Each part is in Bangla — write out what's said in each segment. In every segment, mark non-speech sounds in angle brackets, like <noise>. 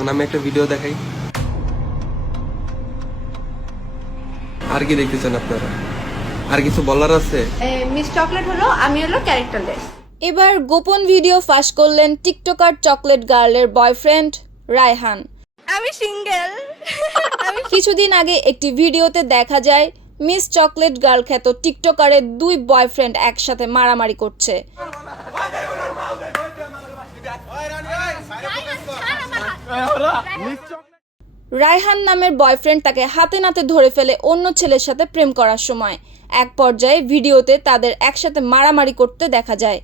এখন আমি একটা ভিডিও দেখাই। আর কি দেখতেছেন আপনারা? আর কিছু বলার আছে? মিস চকলেট হলো আমি হলো ক্যারেক্টারলেস এবার গোপন ভিডিও ফাঁস করলেন টিকটকার চকলেট গার্লের বয়ফ্রেন্ড রায়হান। আমি সিঙ্গেল <laughs> কিছুদিন আগে একটি ভিডিওতে দেখা যায় মিস চকলেট গার্ল খ্যাত টিকটকারের দুই বয়ফ্রেন্ড একসাথে মারামারি করছে। রায়হান নামের বয়ফ্রেন্ড তাকে হাতে নাতে ধরে ফেলে অন্য ছেলের সাথে প্রেম করার সময়। এক পর্যায়ে ভিডিওতে তাদের একসাথে মারামারি করতে দেখা যায়।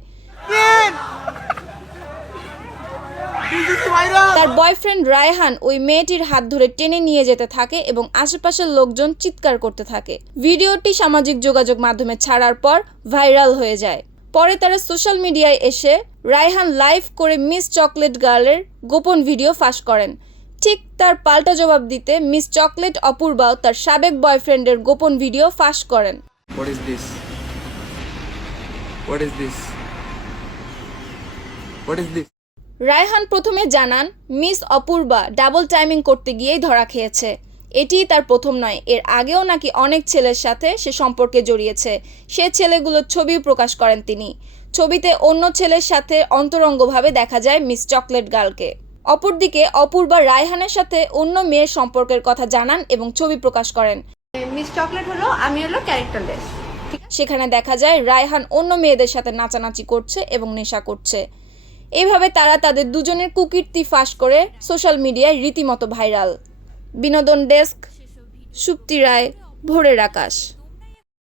তার বয়ফ্রেন্ড রায়হান ওই মেয়েটির হাত ধরে টেনে নিয়ে যেতে থাকে এবং আশেপাশের লোকজন চিৎকার করতে থাকে। ভিডিওটি সামাজিক যোগাযোগ মাধ্যমে ছাড়ার পর ভাইরাল হয়ে যায়। পরে তারা সোশ্যাল মিডিয়ায় এসে রায়হান লাইভ করে মিস চকলেট গার্লের গোপন ভিডিও ফাঁস করেন। ঠিক তার পাল্টা জবাব দিতে মিস চকলেট অপূর্বাও তার সাবেক বয়ফ্রেন্ডের গোপন ভিডিও ফাঁস করেন। রায়হান প্রথমে জানান মিস অপূর্বা ডাবল টাইমিং করতে গিয়েই ধরা খেয়েছে। এটি তার প্রথম নয় এর আগেও নাকি অনেক ছেলের সাথে সে সম্পর্কে জড়িয়েছে। সে ছেলেগুলোর ছবিও প্রকাশ করেন তিনি। ছবিতে অন্য ছেলের সাথে অন্তরঙ্গভাবে দেখা যায় মিস চকলেট গার্লকে। অপরদিকে অপূর্বা রায়হানের সাথে অন্য মেয়ের সম্পর্কের কথা জানান এবং ছবি প্রকাশ করেন। মিস চকলেট হলো আমি হলো ক্যারেক্টারলেস। সেখানে দেখা যায় রায়হান অন্য মেয়েদের সাথে নাচানাচি করছে এবং নেশা করছে। এভাবে তারা তাদের দুজনের কুকীর্তি ফাঁস করে সোশ্যাল মিডিয়ায় রীতিমতো ভাইরাল। বিনোদন ডেস্ক সুপ্তি রায় ভোরের আকাশ।